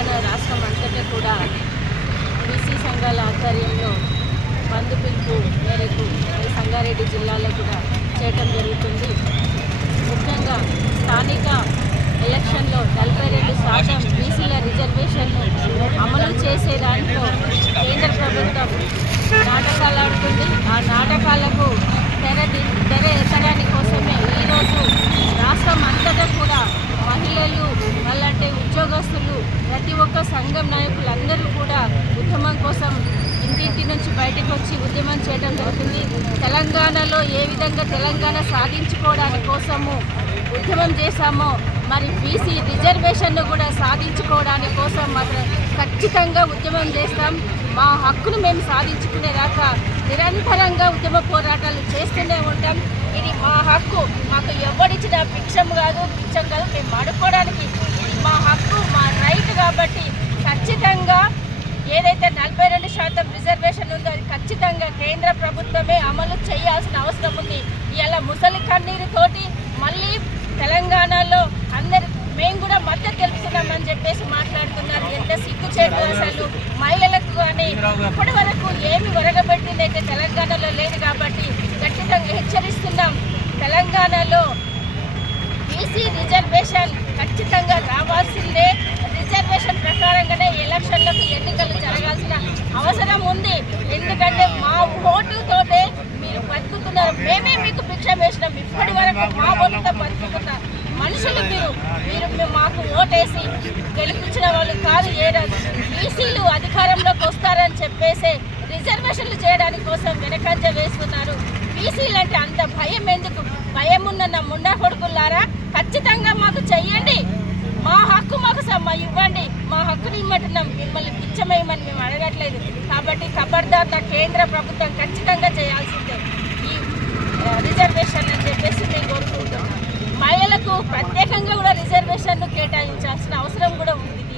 తెలంగాణ రాష్ట్రం అంతటా కూడా బీసీ సంఘాల ఆధ్వర్యంలో బంధు పిలుపు మేరకు సంగారెడ్డి జిల్లాలో కూడా చేయటం జరుగుతుంది. ముఖ్యంగా స్థానిక ఎలక్షన్లో 42% బీసీల రిజర్వేషన్ను అమలు చేసే దాంట్లో కేంద్ర ప్రభుత్వం నాటకాలు ఆడుతుంది. ఆ నాటకాలకు తెర ఎత్తడానికి కోసమే ఈరోజు రాష్ట్రం అంతటా కూడా మహిళలు అలాంటి ఉద్యోగస్తులు ప్రతి ఒక్క సంఘం నాయకులందరూ కూడా ఉద్యమం కోసం ఇంటింటి నుంచి బయటకు వచ్చి ఉద్యమం చేయడం జరుగుతుంది. తెలంగాణలో ఏ విధంగా తెలంగాణ సాధించుకోవడానికి కోసము ఉద్యమం చేశామో మరి బీసీ రిజర్వేషన్ను కూడా సాధించుకోవడానికి కోసం మాత్రం ఖచ్చితంగా ఉద్యమం చేస్తాం. మా హక్కును మేము సాధించుకునేదాకా నిరంతరంగా ఉద్యమ పోరాటాలు చేస్తూనే ఉంటాం. ఇది మా హక్కు, మాకు ఎవరిచ్చిన భిక్షం కాదు, మేము ఆడుకోవడానికి మా హక్కు, మా రైట్. కాబట్టి ఖచ్చితంగా ఏదైతే 42% రిజర్వేషన్ ఉందో అది ఖచ్చితంగా కేంద్ర ప్రభుత్వమే అమలు చేయాల్సిన అవసరం ఉంది. ఇలా ముసలి కన్నీరుతోటి మళ్ళీ తెలంగాణలో మేము కూడా మద్దతు తెలుపుతున్నామని చెప్పేసి మాట్లాడుతున్నారు. ఎంత సిగ్గుచేటు అసలు. మహిళలకు కానీ ఇప్పటి వరకు ఏమి ఒరగబెట్టింది అయితే తెలంగాణలో లేదు. కాబట్టి ఖచ్చితంగా హెచ్చరిస్తున్నాం, తెలంగాణలో బీసీ రిజర్వేషన్ ఖచ్చితంగా రావాల్సిందే. రిజర్వేషన్ ప్రకారంగానే ఎలక్షన్లకు ఎన్నికలు జరగాల్సిన అవసరం ఉంది. ఎందుకంటే మా ఓటుతోటే మీరు బతుకుతున్నారు, మేమే మీకు భిక్ష వేసినాం. ఇప్పటి వరకు మా ఓటుతో బతుకుతున్న మనుషులు మీరు మాకు ఓటేసి గెలిపించిన వాళ్ళు కాదు. బీసీలు అధికారంలోకి వస్తారని చెప్పేసి రిజర్వేషన్లు చేయడానికి కోసం వెనకంజ వేస్తున్నారు. బీసీలు అంటే అంత భయం ఎందుకు? భయం ఉన్న నా ముండా కొడుకులారా, ఖచ్చితంగా మాకు చెయ్యండి. మా హక్కు మాకు ఇవ్వండి. మా హక్కుని ఇవ్వమంటున్నాం, మిమ్మల్ని పిచ్చమేయమని మేము అడగట్లేదు. కాబట్టి ఖబర్దార్, నా కేంద్ర ప్రభుత్వం ఖచ్చితంగా చేయాల్సిందే ఈ రిజర్వేషన్ అని చెప్పేసి మేము కోరుకుంటున్నాం. మహిళలకు ప్రత్యేకంగా కూడా రిజర్వేషన్ను కేటాయించాల్సిన అవసరం కూడా ఉంది.